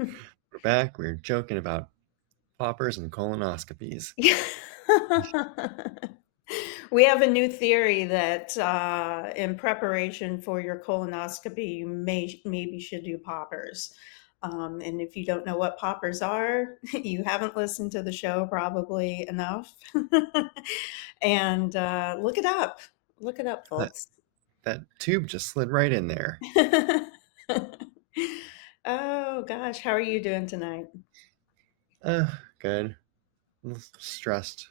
We're back. We're joking about poppers and colonoscopies. We have a new theory that in preparation for your colonoscopy, you maybe should do poppers. And if you don't know what poppers are, you haven't listened to the show probably enough. And look it up. Look it up, That folks. that tube just slid right in there. Oh gosh, how are you doing tonight? Good. A little stressed.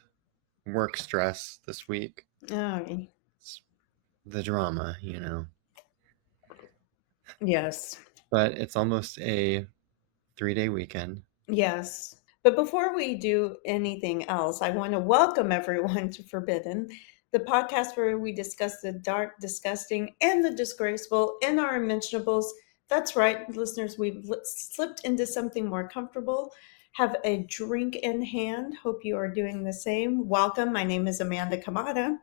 Work stress this week. Oh, It's the drama. yes. But it's almost a 3-day weekend. Yes. But before we do anything else, I want to welcome everyone to Forbidden, the podcast where we discuss the dark, disgusting, and the disgraceful in our unmentionables. That's right, listeners, we've slipped into something more comfortable. Have a drink in hand. Hope you are doing the same. Welcome. My name is Amanda Kamada.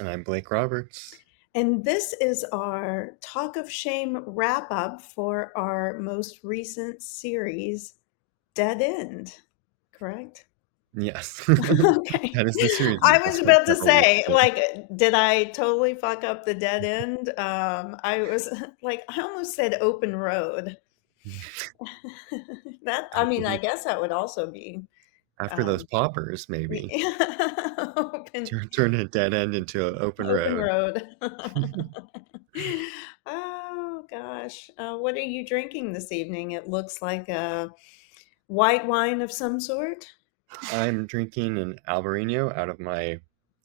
And I'm Blake Roberts. And this is our Talk of Shame wrap up for our most recent series, Dead End, correct? Yes. Okay. That is the series I we've was discussed about to several weeks say, ago. like, did I totally fuck up the dead end? I was like, I almost said open road. I mean, I guess that would also be After those um, poppers, maybe. open Turn a dead end into an open open road. road. Oh gosh, what are you drinking this evening? It looks like a white wine of some sort. I'm drinking an Albarino out of my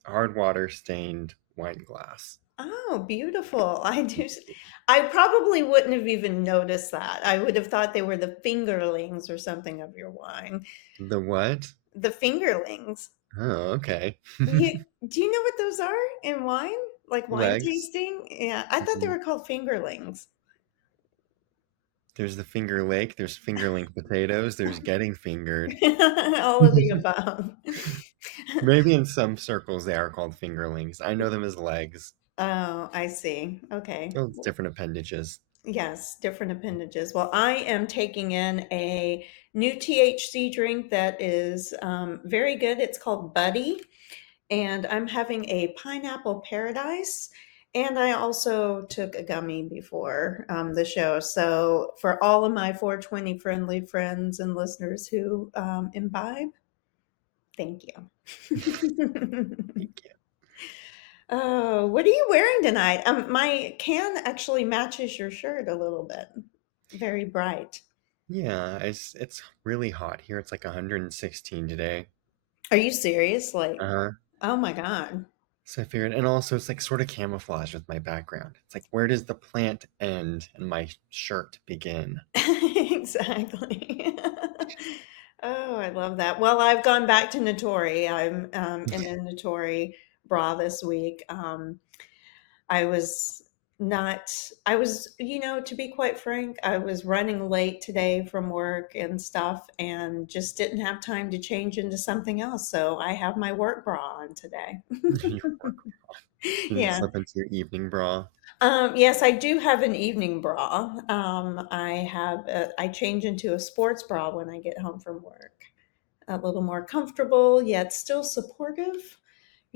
hard water stained wine glass. Oh, beautiful. I probably wouldn't have even noticed that. I would have thought they were the fingerlings or something of your wine. The what? The fingerlings. Oh, okay. You, do you know what those are in wine? Like wine Legs. tasting? Yeah, I thought they Mhm. were called fingerlings. There's the Finger Lake. There's fingerling potatoes. There's getting fingered. All of the above. Maybe in some circles they are called fingerlings. I know them as legs. Oh, I see. Okay. Oh, it's different appendages. Yes, different appendages. Well, I am taking in a new THC drink that is very good. It's called Buddy, and I'm having a pineapple paradise. And I also took a gummy before the show. So, for all of my 420 friendly friends and listeners who imbibe, thank you. Thank you. Oh, what are you wearing tonight? My can actually matches your shirt a little bit. Very bright. Yeah, it's really hot here. It's like 116 today. Are you serious? Like, Uh-huh. oh my God. So I figured, and also it's like sort of camouflage with my background. It's like, where does the plant end and my shirt begin? Exactly. Oh, I love that. Well, I've gone back to Notori. I'm in a Notori bra this week. I was not, I was, to be quite frank, I was running late today from work and stuff and just didn't have time to change into something else. So I have my work bra on today. Your work. You didn't Yeah. slip into your evening bra. Yes, I do have an evening bra. I change into a sports bra when I get home from work. A little more comfortable, yet still supportive.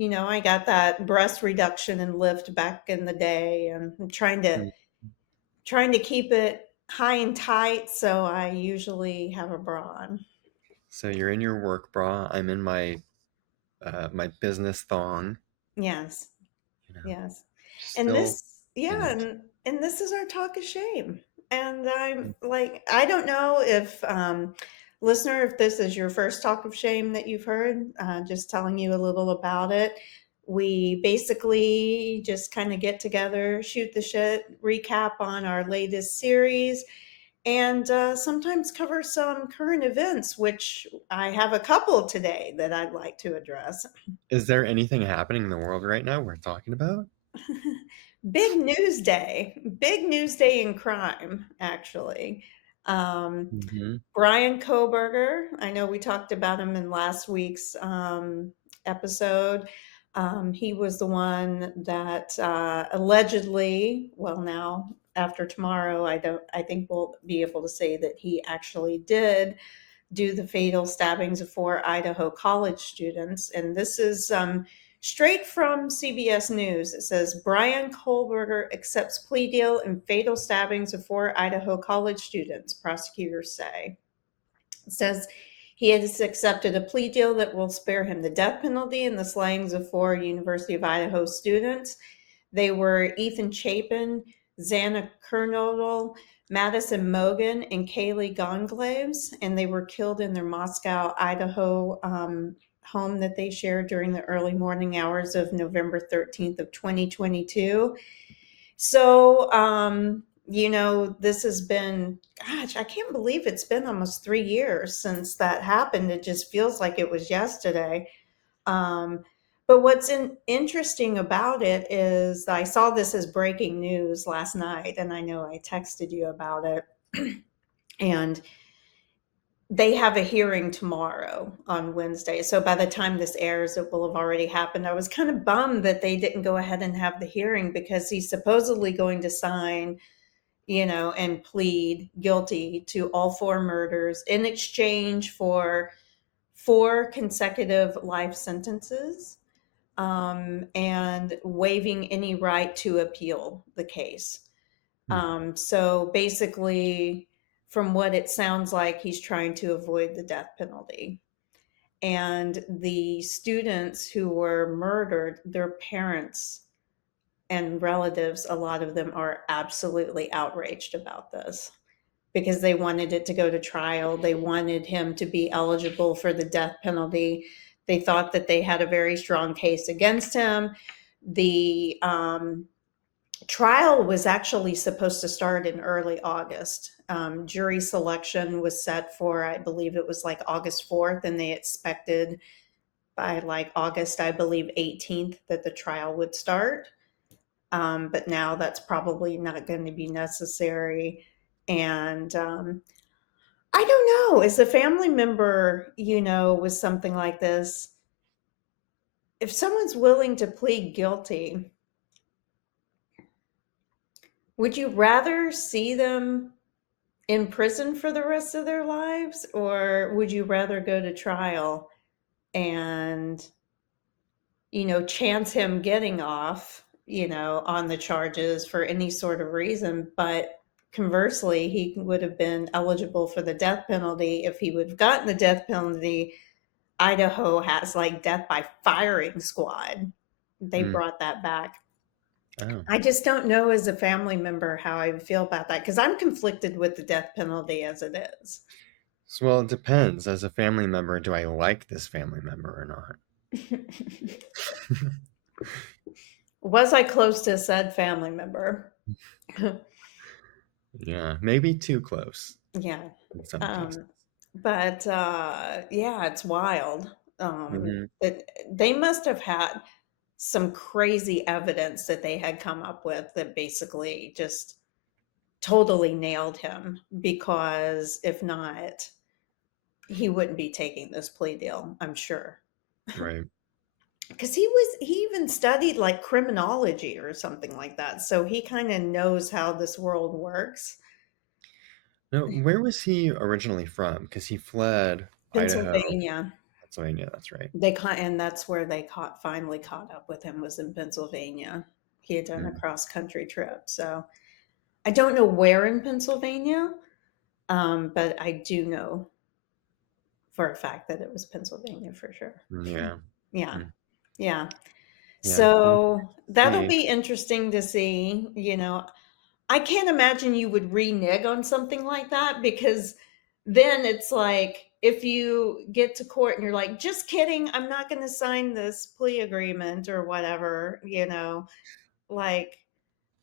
I got that breast reduction and lift back in the day, and I'm trying to keep it high and tight. So I usually have a bra on. So you're in your work bra. I'm in my business thong. Yes, You know, yes. And still this, yeah, in and this is our talk of shame. And I'm like, I don't know if, listener, if this is your first talk of shame that you've heard, just telling you a little about it. We basically just kind of get together, shoot the shit, recap on our latest series, and sometimes cover some current events, which I have a couple today that I'd like to address. Is there anything happening in the world right now we're talking about? Big news day in crime, actually. Um, Hmm. Brian Koberger, I know we talked about him in last week's episode. He was the one that allegedly, well, now after tomorrow, I think we'll be able to say that he actually did do the fatal stabbings of 4 Idaho college students. And this is straight from CBS News. It says Brian Kohlberger accepts plea deal in fatal stabbings of 4 Idaho college students, prosecutors say. It says he has accepted a plea deal that will spare him the death penalty in the slayings of 4 University of Idaho students. They were Ethan Chapin, Xana Kernodle, Madison Mogan, and Kaylee Gonglaves, and they were killed in their Moscow, Idaho home that they shared during the early morning hours of November 13th of 2022. So, this has been, gosh, I can't believe it's been almost 3 years since that happened. It just feels like it was yesterday. Um, but what's interesting about it is I saw this as breaking news last night, and I know I texted you about it. And they have a hearing tomorrow on Wednesday. So by the time this airs, it will have already happened. I was kind of bummed that they didn't go ahead and have the hearing because he's supposedly going to sign, and plead guilty to all 4 murders in exchange for 4 consecutive life sentences, and waiving any right to appeal the case. Hmm. So basically, from what it sounds like, he's trying to avoid the death penalty. And the students who were murdered, their parents and relatives, a lot of them are absolutely outraged about this because they wanted it to go to trial. They wanted him to be eligible for the death penalty. They thought that they had a very strong case against him. The trial was actually supposed to start in early August. Jury selection was set for, I believe it was like August 4th, and they expected by like August, I believe, 18th that the trial would start. But now that's probably not going to be necessary. And I don't know, as a family member, with something like this, if someone's willing to plead guilty, would you rather see them in prison for the rest of their lives, or would you rather go to trial and, chance him getting off, on the charges for any sort of reason? But conversely, he would have been eligible for the death penalty. If he would have gotten the death penalty, Idaho has like death by firing squad. They Hmm. brought that back. Oh. I just don't know as a family member how I would feel about that because I'm conflicted with the death penalty as it is. So, well, it depends. As a family member, do I like this family member or not? Was I close to said family member? Yeah, maybe too close Yeah. in some cases. Um, but yeah, it's wild. Hmm. They must have had some crazy evidence that they had come up with that basically just totally nailed him, because if not, he wouldn't be taking this plea deal, I'm sure. Right. Because he even studied like criminology or something like that. So he kind of knows how this world works. Now, where was he originally from? Because he fled Idaho, Pennsylvania. Pennsylvania. That's right. And that's where they finally caught up with him, was in Pennsylvania. He had done a Mm. cross country trip. So I don't know where in Pennsylvania, but I do know for a fact that it was Pennsylvania for sure. Yeah. Yeah. Mm. Yeah. Yeah. Well, So that'll see. be interesting to see. I can't imagine you would renege on something like that, because then it's like if you get to court and you're like, just kidding, I'm not going to sign this plea agreement or whatever, like,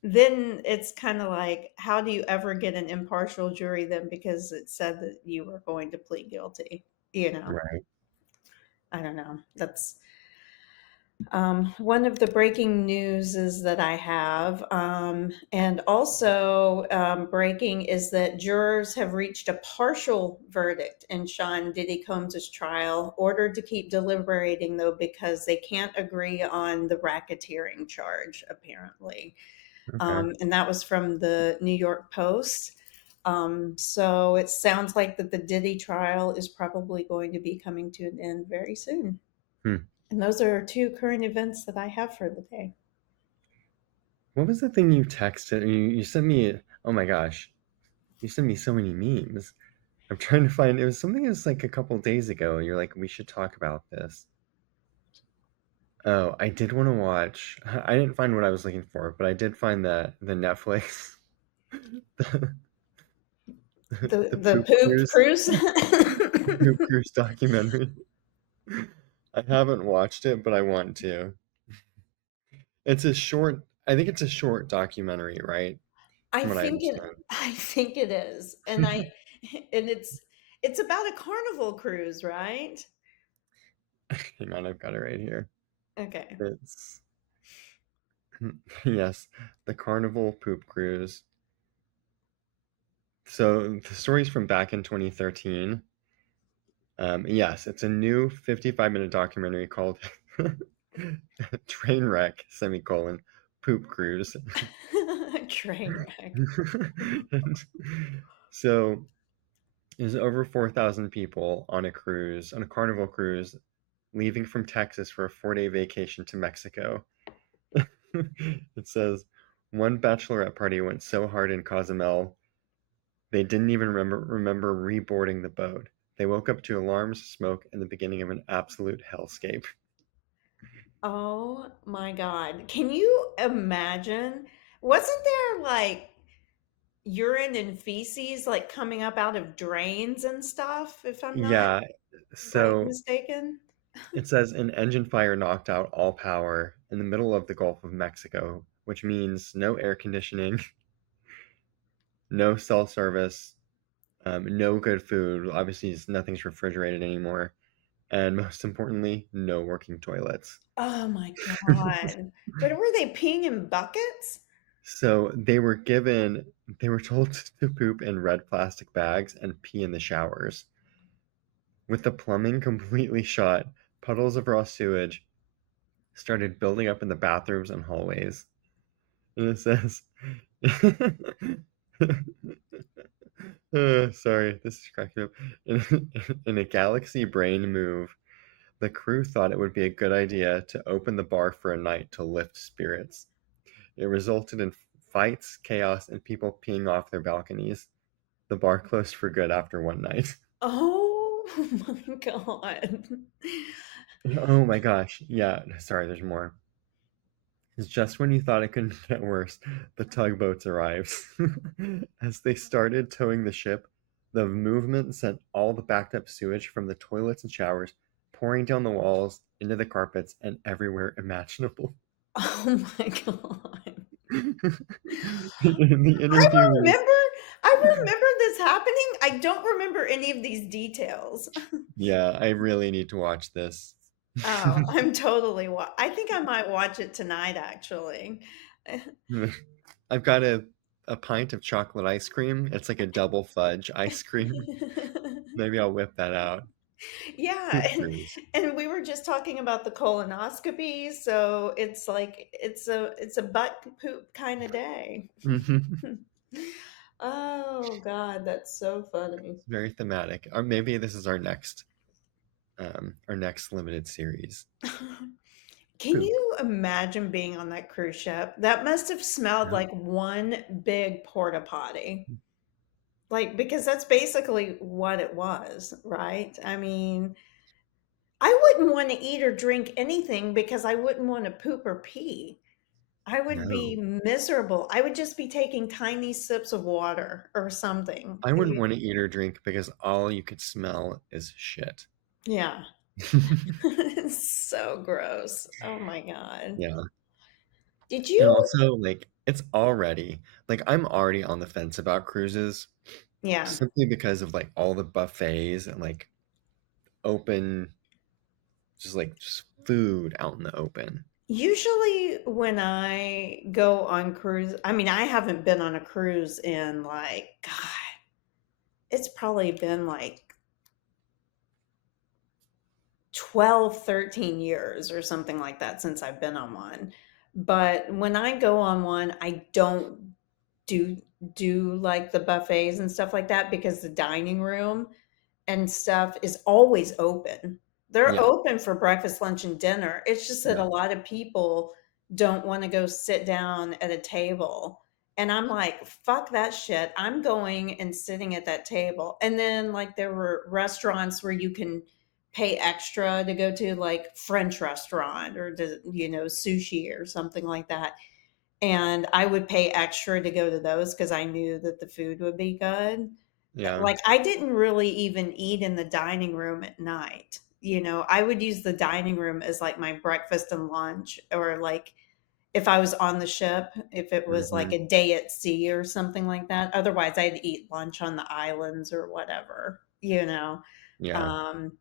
then it's kind of like, how do you ever get an impartial jury then, because it said that you were going to plead guilty? You know, Right. I don't know. That's one of the breaking news is that I have. And also, breaking is that jurors have reached a partial verdict in Sean Diddy Combs' trial, ordered to keep deliberating, though, because they can't agree on the racketeering charge, apparently. Okay. And that was from the New York Post. So it sounds like that the Diddy trial is probably going to be coming to an end very soon. Hmm. And those are two current events that I have for the day. What was the thing you texted? You sent me. Oh my gosh, you sent me so many memes. I'm trying to find. It was something that was like a couple days ago. And you're like, we should talk about this. Oh, I did want to watch. I didn't find what I was looking for, but I did find the Netflix, the, the The poop poop cruise, cruise. poop cruise documentary. I haven't watched it, but I want to. It's a short. I think it's a short documentary, right? I From what I think it understand. I think it is. And it's about a carnival cruise, right? Hang on, I've got it right here. Okay. It's yes, the Carnival Poop Cruise. So the story's from back in 2013. Yes, it's a new 55-minute documentary called Trainwreck, semicolon, Poop Cruise. Train wreck. And so there's over 4,000 people on a cruise, on a Carnival cruise, leaving from Texas for a 4-day vacation to Mexico. It says one bachelorette party went so hard in Cozumel they didn't even remember reboarding the boat. They woke up to alarms, smoke, and the beginning of an absolute hellscape. Oh my God. Can you imagine? Wasn't there like urine and feces like coming up out of drains and stuff, if I'm not Yeah, like so mistaken? it says an engine fire knocked out all power in the middle of the Gulf of Mexico, which means no air conditioning, no cell service, no good food. Obviously, nothing's refrigerated anymore. And most importantly, no working toilets. Oh my God. What were they peeing in buckets? So they were told to poop in red plastic bags and pee in the showers. With the plumbing completely shut, puddles of raw sewage started building up in the bathrooms and hallways. And it says, sorry, this is cracking up. In a galaxy brain move, the crew thought it would be a good idea to open the bar for a night to lift spirits. It resulted in fights, chaos, and people peeing off their balconies. The bar closed for good after one night. Oh my God. Oh my gosh. Yeah, sorry, there's more. It's just when you thought it couldn't get worse, the tugboats arrived. As they started towing the ship, the movement sent all the backed up sewage from the toilets and showers pouring down the walls, into the carpets, and everywhere imaginable. Oh my God. The I interviewers, remember I remember this happening. I don't remember any of these details. yeah, I really need to watch this. Oh, I'm totally I think I might watch it tonight actually. I've got a pint of chocolate ice cream. It's like a double fudge ice cream. Maybe I'll whip that out. Yeah, Poop cruise. and we were just talking about the colonoscopy, so it's like it's a butt poop kind of day. Oh God, that's so funny. Very thematic. Or maybe this is our next limited series. Can Poop. you imagine being on that cruise ship? That must have smelled Yeah. like one big porta potty. Like, because that's basically what it was, right? I mean, I wouldn't want to eat or drink anything because I wouldn't want to poop or pee. I would be No. miserable. I would just be taking tiny sips of water or something. I wouldn't want to eat or drink because all you could smell is shit. Yeah. It's so gross. Oh my God. Yeah. Did And you? also, like, it's already, like, I'm already on the fence about cruises Yeah. simply because of, like, all the buffets and, like, open, just food out in the open. Usually when I go on cruise, I mean, I haven't been on a cruise in like, God, it's probably been like 12, 13 years or something like that since I've been on one. But when I go on one, I don't do like the buffets and stuff like that because the dining room and stuff is always open. They're Yeah, open for breakfast, lunch, and dinner. It's just that yeah. a lot of people don't wanna go sit down at a table, and I'm like, "Fuck that shit. I'm going and sitting at that table." And then, like, there were restaurants where you can pay extra to go to, like, French restaurant or sushi or something like that, and I would pay extra to go to those because I knew that the food would be good. Yeah. Like, I didn't really even eat in the dining room at night, I would use the dining room as, like, my breakfast and lunch, or, like, if I was on the ship, if it was, like, Mhm. a day at sea or something like that. Otherwise, I'd eat lunch on the islands or whatever, you know? Yeah. Um,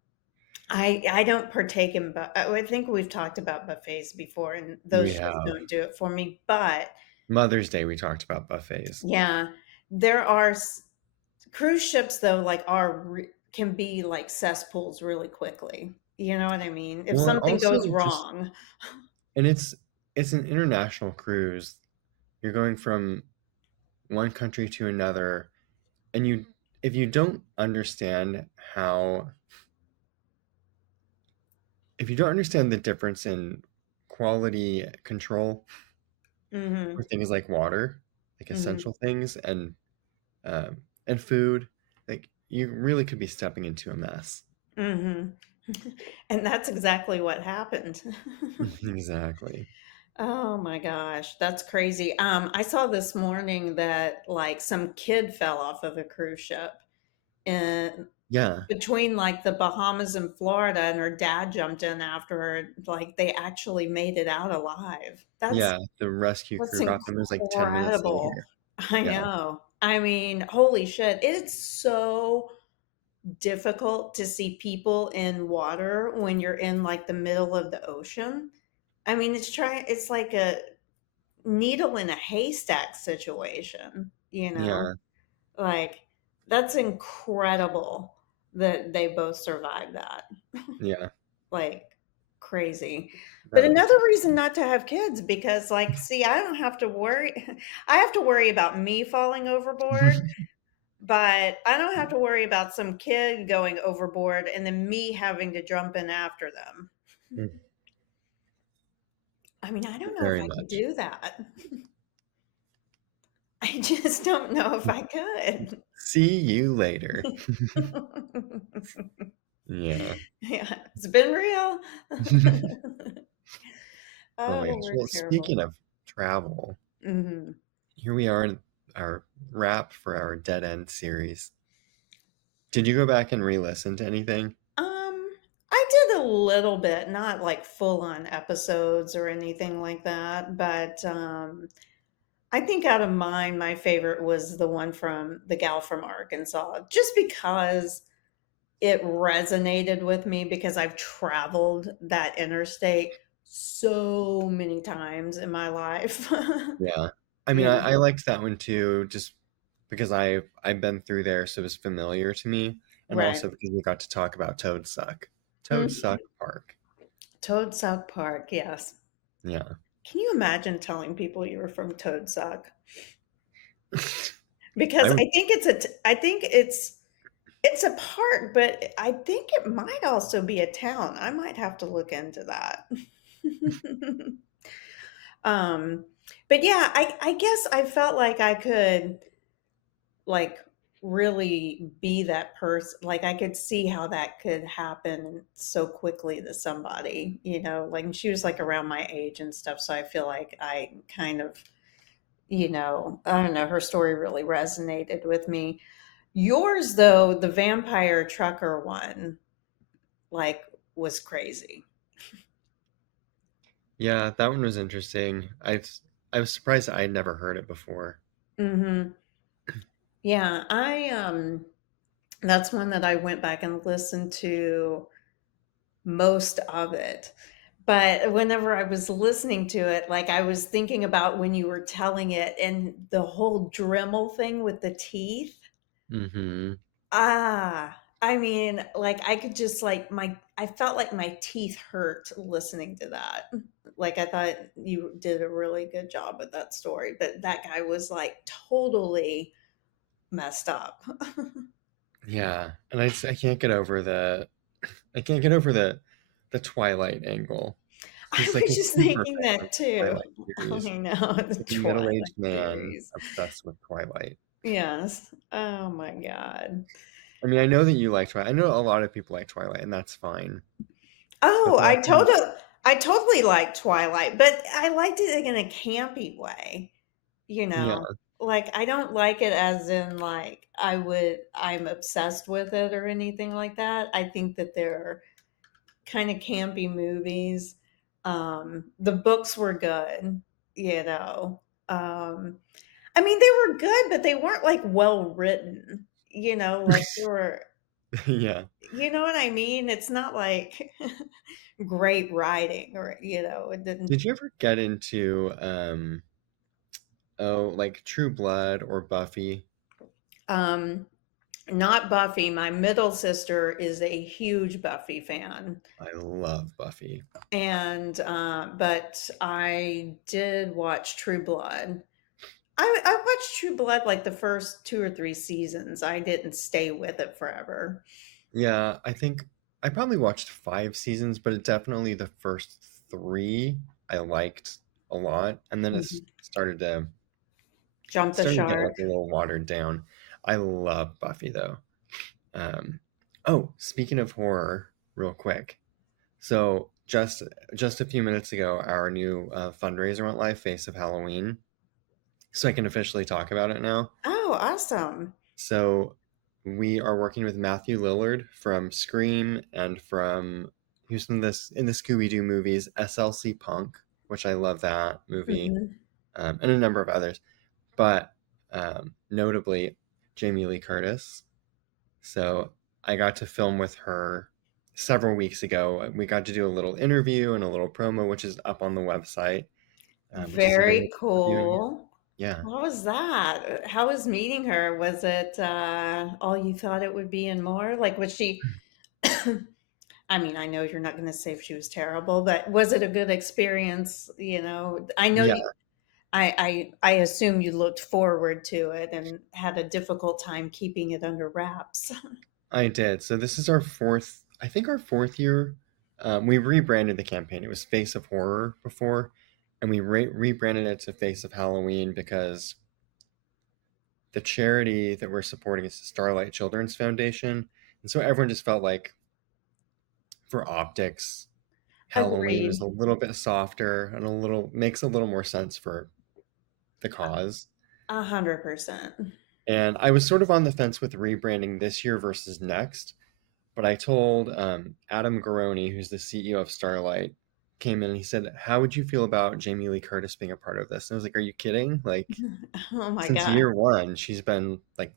I don't partake in I think we've talked about buffets before, and We those just have. don't do it for me, but Mother's Day, we talked about buffets. yeah, there are cruise ships though, like, can be like cesspools really quickly. You know what I mean? If Well, and something also goes just wrong. and it's an international cruise. You're going from one country to another, and you if you don't understand how if you don't understand the difference in quality control for Mhm, things like water, like mhm, essential things, and food, like you really could be stepping into a mess. mhm. And that's exactly what happened. Exactly. Oh my gosh, that's crazy. I saw this morning that, like, some kid fell off of a cruise ship in Yeah. between, like, the Bahamas and Florida, and her dad jumped in after her. Like, they actually made it out alive. Yeah. The rescue That's crew got them. It was like 10 minutes incredible. later. I Yeah. know. I mean, holy shit. It's so difficult to see people in water when you're in, like, the middle of the ocean. I mean, it's like a needle in a haystack situation, you know? Yeah. Like, that's incredible that they both survived that. Yeah. Like, crazy. But That is. another reason not to have kids, because, like, see, I don't have to worry. I have to worry about me falling overboard, but I don't have to worry about some kid going overboard and then me having to jump in after them. I mean, I don't know if Very I could much. do that. I just don't know if I could. See you later. Yeah. Yeah, it's been real. Oh Oh, my gosh. we're Well, terrible. speaking of travel, Mhm. here we are in our wrap for our Dead End series. Did you go back and re-listen to anything? I did a little bit, not like full on episodes or anything like that, but I think out of mine, my favorite was the one from the gal from Arkansas, just because it resonated with me because I've traveled that interstate so many times in my life. Yeah. I mean, You I know? liked that one too, just because I've been through there, so it was familiar to me, and Right. also because we got to talk about Toad Suck. Toad Mhm. Suck Park. Toad Suck Park, yes. Yeah. Can you imagine telling people you were from Toad Suck? I Because would. I think it's a park, but I think it might also be a town. I might have to look into that. Um, but yeah, I guess I felt like I could, like, really be that person. Like, I could see how that could happen so quickly to somebody, like, she was, like, around my age and stuff, so I feel like I kind of, I don't know, her story really resonated with me. Yours, though, the vampire trucker one, like, was crazy. Yeah, that one was interesting. I was surprised I had never heard it before. Mhm. Yeah, that's one that I went back and listened to most of it. But whenever I was listening to it, like, I was thinking about when you were telling it and the whole Dremel thing with the teeth. Hmm. I mean, like, I could just, like, I felt like my teeth hurt listening to that. Like, I thought you did a really good job with that story, but that guy was like totally messed up. Yeah, and I can't get over the Twilight angle. I He's like was a just super thinking fan of that the too. Twilight series. I know, He's the like a Twilight middle-aged man series. obsessed with Twilight. Yes. Oh my God. I mean, I know that you like Twilight. I know a lot of people like Twilight, and that's fine. But Oh, there are some, I totally liked Twilight, but I liked it in a campy way, you yeah. know? Like, I don't like it as in like I'm obsessed with it or anything like that. I think that they're kind of campy movies. The books were good, you know. I mean, they were good, but they weren't like well written, like they were, Yeah. you know what I mean? It's not like great writing or, it didn't. Did you ever get into like True Blood or Buffy? Um, Not Buffy. My middle sister is a huge Buffy fan. I love Buffy. And but I did watch True Blood. I watched True Blood like the first 2 or 3 seasons. I didn't stay with it forever. Yeah, I think I probably watched 5 seasons, but it definitely the first three I liked a lot, and then it Mhm. Jump the started to get shark. like a little watered down. I love Buffy though. Um, oh, speaking of horror, real quick. So just a few minutes ago, our new fundraiser went live, Face of Halloween. So I can officially talk about it now. Oh, awesome. So we are working with Matthew Lillard from Scream and from who's in the Scooby Doo movies, SLC Punk, which I love that movie, Mhm. and a number of others. But notably Jamie Lee Curtis. So I got to film with her several weeks ago. We got to do a little interview and a little promo, which is up on the website, which is Very available for viewing. cool. Yeah, What was that? How was meeting her? Was it all you thought it would be and more? Like, was she, I mean, I know you're not going to say if she was terrible, but was it a good experience? I know yeah, you, I assume you looked forward to it and had a difficult time keeping it under wraps. I did. So this is I think our fourth year. We rebranded the campaign. It was Face of Horror before, and we rebranded it to Face of Halloween because the charity that we're supporting is the Starlight Children's Foundation, and so everyone just felt like for optics, Halloween was Agreed. a little bit softer and a little makes a little more sense for the cause. 100%. And I was sort of on the fence with rebranding this year versus next, but I told Adam Garoni, who's the CEO of Starlight, came in and he said, "How would you feel about Jamie Lee Curtis being a part of this?" And I was like, "Are you kidding? Like, Oh my since God. year one, she's been like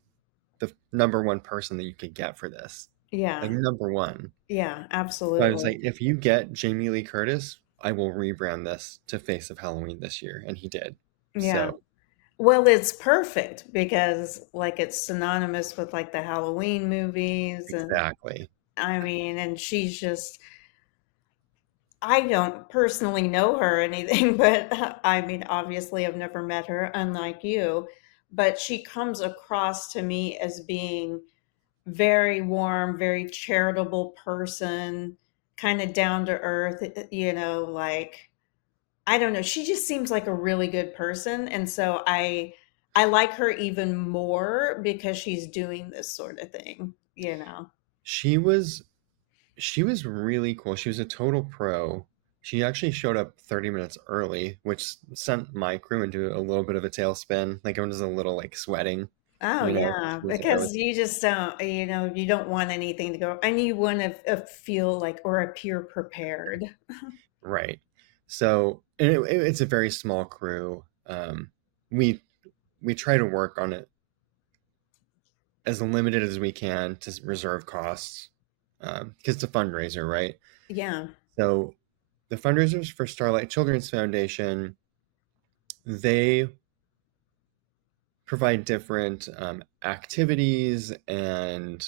the number one person that you could get for this, like Yeah. number one." Yeah, So I was absolutely. like, "If you get Jamie Lee Curtis, I will rebrand this to Face of Halloween this year," and he did. Yeah. So Well, it's perfect because like it's synonymous with like the Halloween movies and exactly. I mean, and she's just I don't personally know her or anything, but I mean, obviously I've never met her, unlike you, but she comes across to me as being very warm, very charitable person, kind of down to earth, like I don't know, she just seems like a really good person, and so I like her even more because she's doing this sort of thing. She was She was really cool. She was a total pro. She actually showed up 30 minutes early, which sent my crew into a little bit of a tailspin. Like everyone was a little like sweating, Oh, She yeah, was early. because you just don't, you don't want anything to go, and you want to feel like or appear prepared. Right. So and it's a very small crew. We we try to work on it as limited as we can to reserve costs because it's a fundraiser, right? Yeah, So the fundraisers for Starlight Children's Foundation, they provide different activities and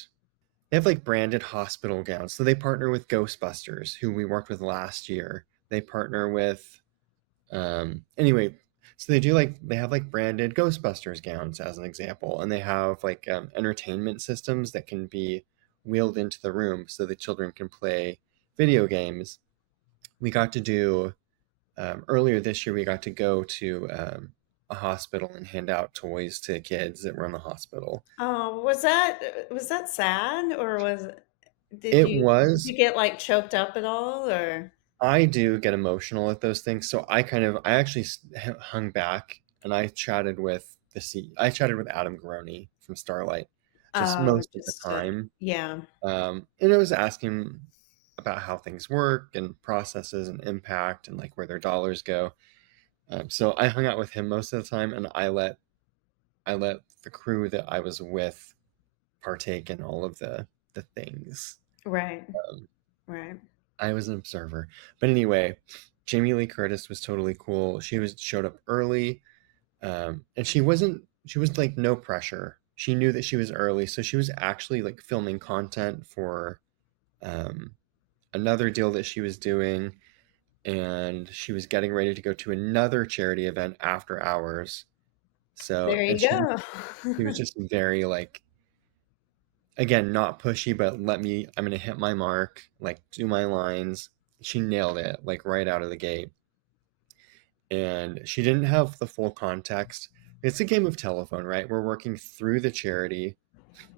they have like branded hospital gowns. So they partner with Ghostbusters, who we worked with last year. They partner with anyway, so they have like branded Ghostbusters gowns as an example, and they have like entertainment systems that can be wheeled into the room so the children can play video games. We got to do earlier this year. We got to go to a hospital and hand out toys to kids that were in the hospital. Oh, was that sad, or It did was. you get like choked up at all, or? I do get emotional at those things, so I actually hung back and I chatted with Adam Garoni from Starlight just Oh, most of the just time, yeah. and I was asking about how things work and processes and impact and like where their dollars go. So I hung out with him most of the time, and I let the crew that I was with partake in all of the things. Right, Um, right. I was an observer. But anyway, Jamie Lee Curtis was totally cool. Showed up early, and she was like no pressure. She knew that she was early, so she was actually like filming content for um, another deal that she was doing, and she was getting ready to go to another charity event after hours. So, There and you go. she was just very like, again, not pushy, but I'm gonna hit my mark, like do my lines. She nailed it, like right out of the gate. And she didn't have the full context. It's a game of telephone, right? We're working through the charity,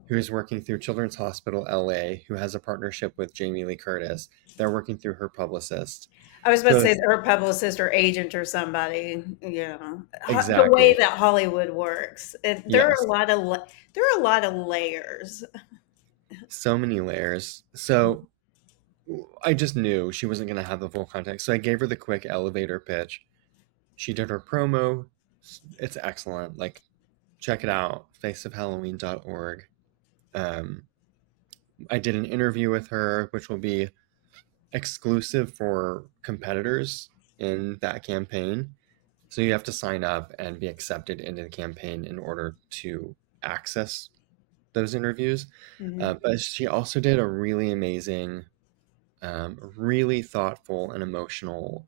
who is working through Children's Hospital LA, who has a partnership with Jamie Lee Curtis. They're working through her publicist. I was about to So say her publicist or agent or somebody. Yeah, the way exactly. that Hollywood works, there are Yes. there are a lot of layers. So many layers. So I just knew she wasn't going to have the full context. So I gave her the quick elevator pitch. She did her promo. It's excellent. Like, check it out, faceofhalloween.org. Um, I did an interview with her, which will be exclusive for competitors in that campaign. So you have to sign up and be accepted into the campaign in order to access those interviews. Mhm. But she also did a really amazing, really thoughtful and emotional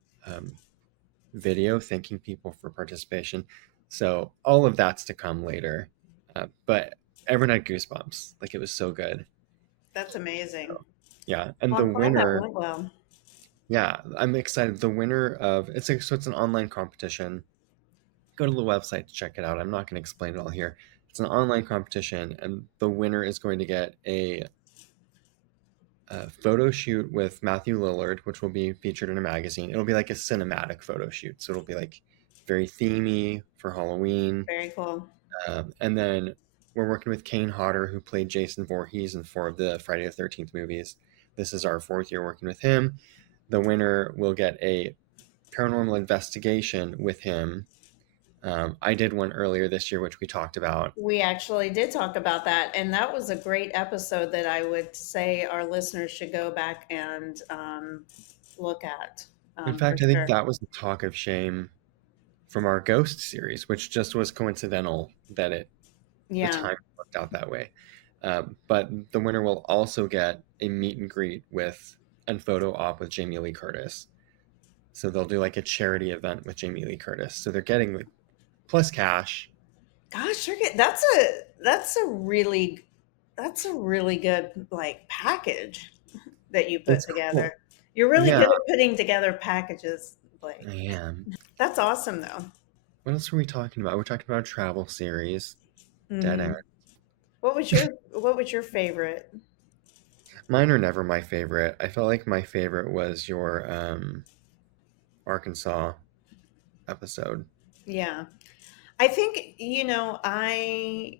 video thanking people for participation. So all of that's to come later. But everyone had goosebumps. Like it was so good. That's amazing. Yeah. And Well, the I'm glad that winner, went well. yeah, I'm excited. The winner of so it's an online competition. Go to the website to check it out. I'm not going to explain it all here. It's an online competition, and the winner is going to get a photo shoot with Matthew Lillard, which will be featured in a magazine. It'll be like a cinematic photo shoot, so it'll be like very themey for Halloween. Very cool. And then we're working with Kane Hodder, who played Jason Voorhees in 4 of the Friday the 13th movies. This is our 4th year working with him. The winner will get a paranormal investigation with him. I did one earlier this year, which we talked about. We actually did talk about that, and that was a great episode that I would say our listeners should go back and look at In for fact, I think sure. that was the talk of shame from our Ghost series, which just was coincidental that the Yeah. time worked out that way. But the winner will also get a meet and greet with and photo op with Jamie Lee Curtis. So they'll do like a charity event with Jamie Lee Curtis. So they're getting like plus cash. Gosh, that's a really that's a really good like package that you put It's cool. together. You're really Yeah, good at putting together packages, I Blake. am. That's awesome though. What else are we talking about? We're talking about a travel series, Dead End. Hmm. What was your favorite? Mine are never my favorite. I felt like my favorite was your Arkansas episode. Yeah. I think, I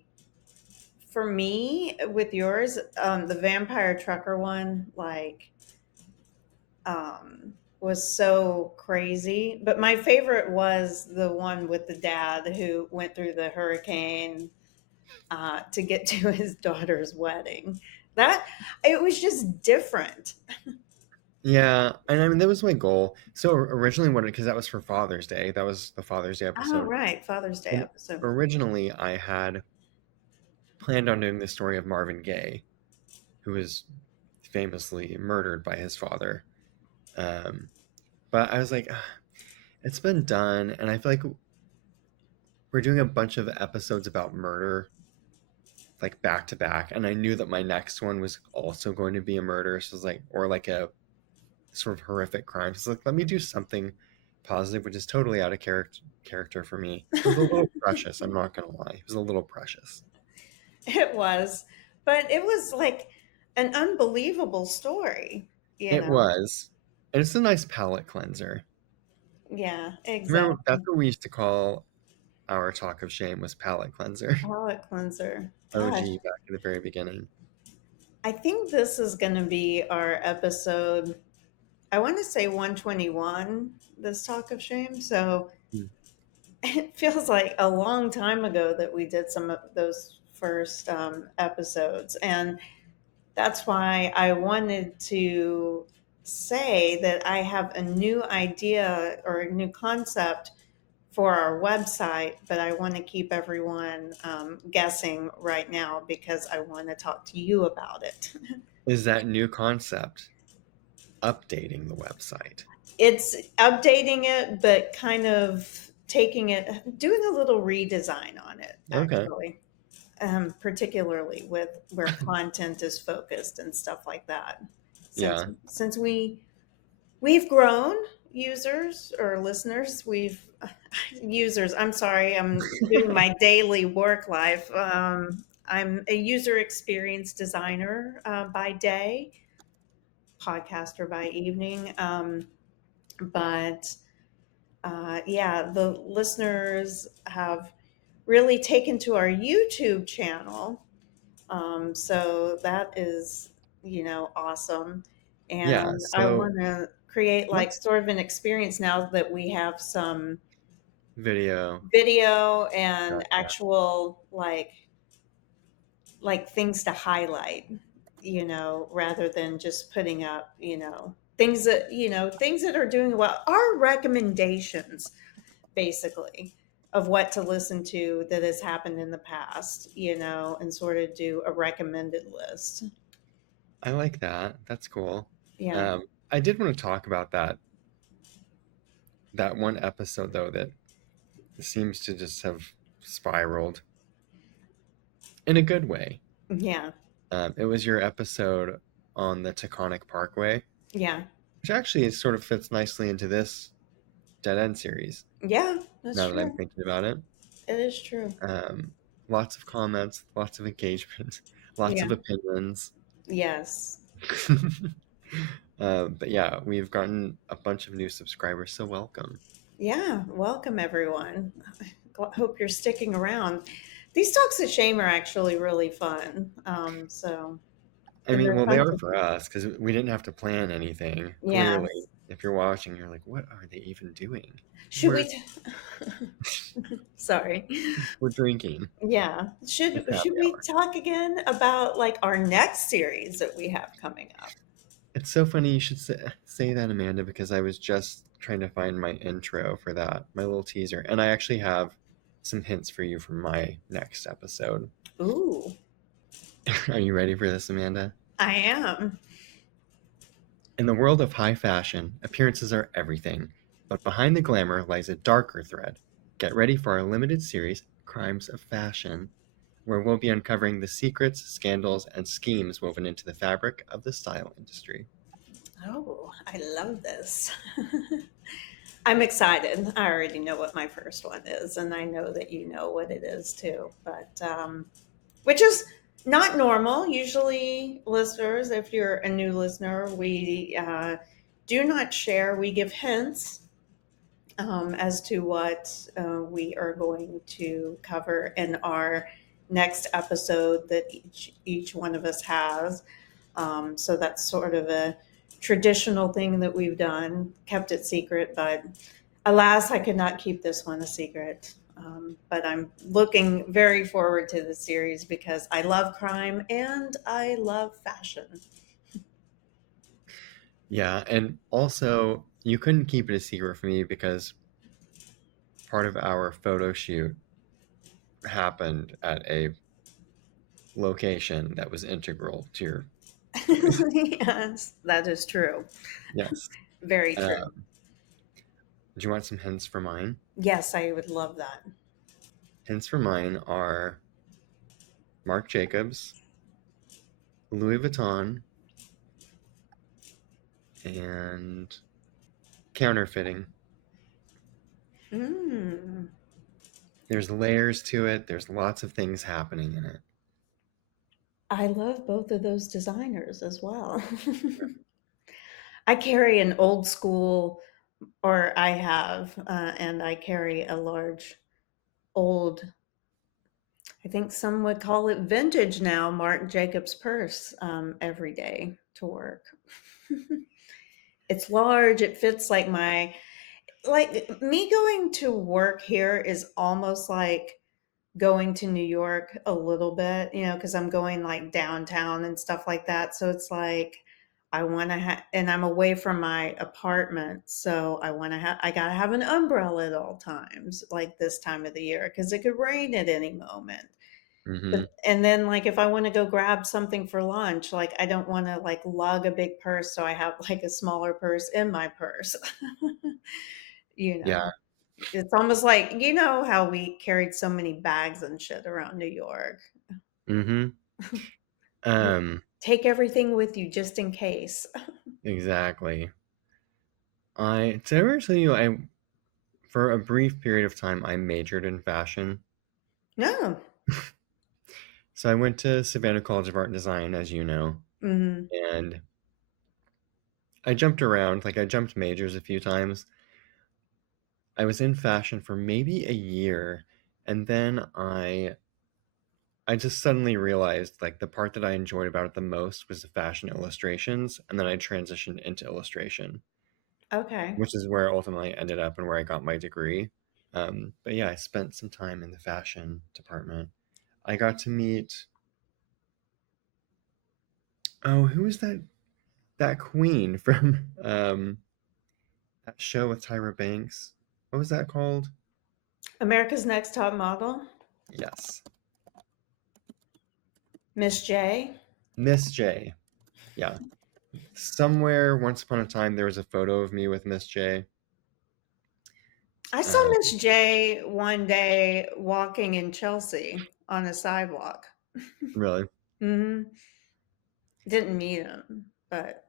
for me with yours, the vampire trucker one, like, was so crazy. But my favorite was the one with the dad who went through the hurricane to get to his daughter's wedding. That it was just different. Yeah, and I mean that was my goal. So originally, when because that was for Father's Day, that was the Father's Day Oh, episode. right, Father's Day And episode. originally, I had planned on doing the story of Marvin Gaye, who was famously murdered by his father. Um, But I was like, it's been done, and I feel like we're doing a bunch of episodes about murder, like back to back, and I knew that my next one was also going to be a murder, so it was like, or like a sort of horrific crime. So like, let me do something positive, which is totally out of character for me. It was a little precious. I'm not gonna lie, it was a little precious. It was, but it was like an unbelievable story, you It know? was, and it's a nice palate cleanser. Yeah, Remember, that's exactly. what we used to call our talk of shame was palate cleanser. Palate cleanser. Gosh, OG back at the very beginning. I think this is going to be our episode. I want to say 121, this talk of shame. So Hmm. it feels like a long time ago that we did some of those first episodes. And that's why I wanted to say that I have a new idea or a new concept for our website, but I want to keep everyone guessing right now because I want to talk to you about it. Is that new concept updating the website? It's updating it, but kind of taking it, doing a little redesign on it, Okay. actually, particularly with where content is focused and stuff like that. Since Yeah. since we've grown users or listeners, we've users. I'm sorry, I'm doing my daily work life. I'm a user experience designer by day, podcaster by evening. But yeah, the listeners have really taken to our YouTube channel. So that is, awesome. Yeah. And I So want to create like let's sort of an experience now that we have some video. video and Gotcha. actual like things to highlight, rather than just putting up, things that are doing well, our recommendations basically of what to listen to that has happened in the past, and sort of do a recommended list. I like that. That's cool. Yeah. Um, I did want to talk about that one episode though that seems to just have spiraled in a good way. Yeah. It was your episode on the Taconic Parkway, Yeah. which actually sort of fits nicely into this Dead End series. Yeah, that's Now that I'm true. thinking about it, It is true. um, lots of comments, lots of engagement, lots Yeah. of opinions. Yes. But yeah, we've gotten a bunch of new subscribers, so welcome. Yeah, welcome everyone. Hope you're sticking around. These talks of shame are actually really fun. I And mean, they're well, they fun are to, for us because we didn't have to plan anything. yeah. Clearly, if you're watching, you're like, what are they even doing? Should We're we? Sorry. we're drinking. Yeah. It's Should happy we hour. talk again about like our next series that we have coming up? It's so funny you should say that, Amanda, because I was just trying to find my intro for that, my little teaser, and I actually have some hints for you for my next episode. Ooh, Are you ready for this, Amanda? I am. In the world of high fashion, appearances are everything, but behind the glamour lies a darker thread. Get ready for our limited series, Crimes of Fashion, where we'll be uncovering the secrets, scandals, and schemes woven into the fabric of the style industry. Oh, I love this. I'm excited. I already know what my first one is, and I know that you know what it is too. But which is not normal. Usually, listeners, if you're a new listener, we do not share. We give hints as to what we are going to cover in our next episode that each one of us has. So that's sort of a traditional thing that we've done, kept it secret, but alas, I could not keep this one a secret. But I'm looking very forward to the series because I love crime and I love fashion. Yeah, and also, you couldn't keep it a secret from me because part of our photo shoot happened at a location that was integral to your choice. Yes, that is true. Yes. Very Um, true. Do you want some hints for mine? Yes, I would love that. Hints for mine are Marc Jacobs, Louis Vuitton, and counterfeiting. Mm, There's layers to it. There's lots of things happening in it. I love both of those designers as well. I carry an old school, or I have, and I carry a large old, I think some would call it vintage now, Marc Jacobs purse every day to work. It's large. It fits like me going to work here is almost like going to New York a little bit, because I'm going like downtown and stuff like that. So it's like I want to have, and I'm away from my apartment. So I got to have an umbrella at all times, like this time of the year, because it could rain at any moment. Mm-hmm. And then like if I want to go grab something for lunch, like I don't want to like lug a big purse. So I have like a smaller purse in my purse. you Yeah. know, it's almost like, how we carried so many bags and shit around New York. Mm-hmm. You Um, take everything with you just in case. exactly. Did I ever tell you for a brief period of time I majored in fashion. No. So I went to Savannah College of Art and Design, as you know, Hmm. and I jumped around, like I jumped majors a few times. I was in fashion for maybe a year, and then I just suddenly realized like the part that I enjoyed about it the most was the fashion illustrations, and then I transitioned into illustration, Okay. which is where I ultimately ended up and where I got my degree. But yeah, I spent some time in the fashion department. I got to meet, oh, who was that queen from that show with Tyra Banks? What was that called? America's Next Top Model, Yes, Miss J. Miss J. Yeah, somewhere once upon a time there was a photo of me with Miss J. I saw Uh, Miss J one day walking in Chelsea on a sidewalk. really, Hmm. Didn't meet him, but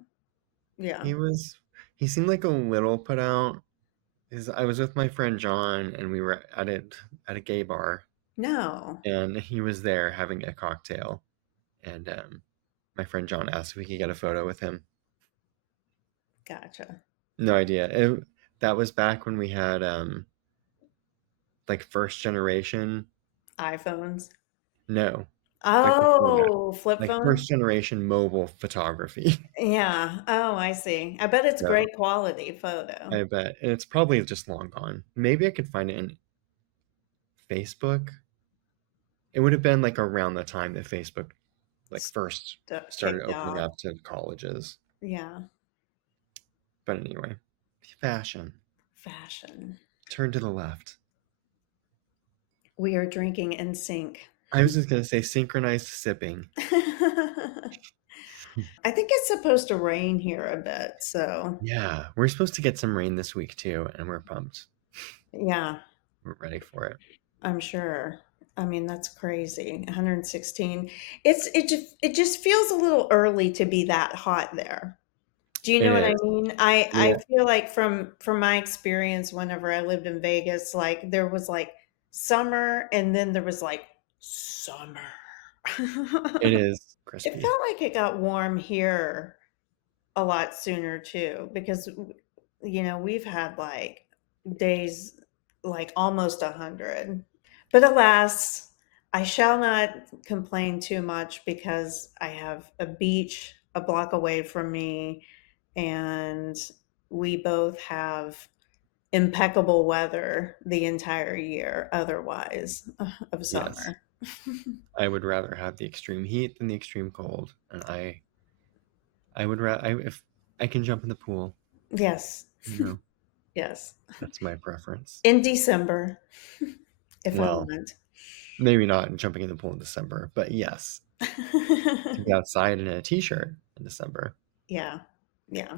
yeah. he was. He seemed like a little put out. Is I was with my friend John, and we were at a gay bar, No. and he was there having a cocktail, and my friend John asked if we could get a photo with him. Gotcha. No idea. That was back when we had like first generation. iPhones. No, like before that, Oh, flip like phone? first generation mobile photography. Yeah. Oh, I see. I bet it's So great quality photo. I bet and it's probably just long gone. Maybe I could find it in Facebook. It would have been like around the time that Facebook like first started Kicked opening off. up to colleges. Yeah. But anyway, fashion. Fashion. Turn to the left. We are drinking in sync. I was just gonna say synchronized sipping. I think it's supposed to rain here a bit, so Yeah, we're supposed to get some rain this week too, and we're pumped. yeah, We're ready for it. I'm sure. I mean, that's crazy. 116. It just feels a little early to be that hot there. Do you It know what I is. mean? I Yeah, feel like from my experience whenever I lived in Vegas, like there was like summer and then there was like summer. it is It crispy. felt like it got warm here a lot sooner too because we've had like days like almost 100. But alas, I shall not complain too much because I have a beach a block away from me, and we both have impeccable weather the entire year otherwise of Yes. summer. I would rather have the extreme heat than the extreme cold, and I would rather if I can jump in the pool, Yes. you know, Yes. that's my preference. In December, if I Well, want. maybe not jumping in the pool in December, but yes, to be outside in a t-shirt in December. Yeah. Yeah.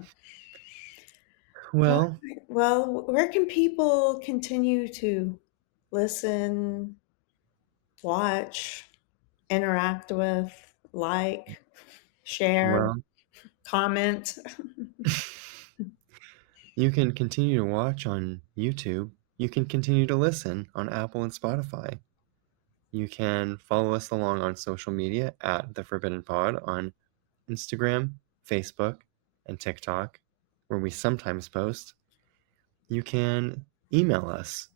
All Well, right. Well, where can people continue to listen, watch, interact with, like, share, well, comment? you can continue to watch on YouTube. You can continue to listen on Apple and Spotify. You can follow us along on social media at The Forbidden Pod on Instagram, Facebook, and TikTok, where we sometimes post. You can email us,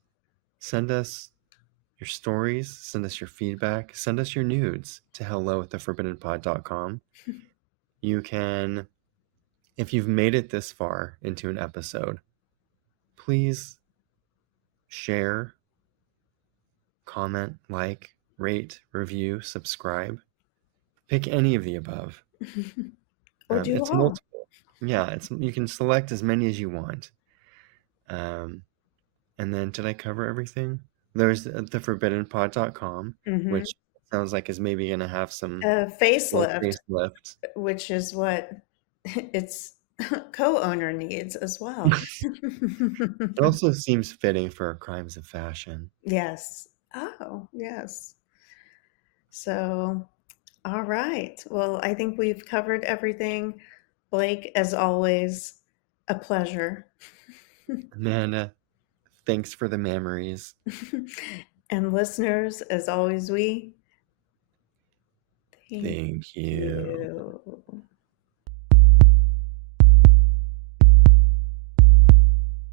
send us your stories, send us your feedback, send us your nudes to hello@theforbiddenpod.com. You can, if you've made it this far into an episode, please share, comment, like, rate, review, subscribe. Pick any of the above. Or do It's all. multiple. Yeah, it's you can select as many as you want. Um, and then did I cover everything? There's theforbiddenpod.com, Hmm. which sounds like is maybe gonna have some A little facelift, facelift. which is what its co-owner needs as well. It also seems fitting for crimes of fashion. Yes. Oh, yes. So, all right. Well, I think we've covered everything. Blake, as always, a pleasure. Amanda, thanks for the memories. And listeners, as always, we thank Thank you. you.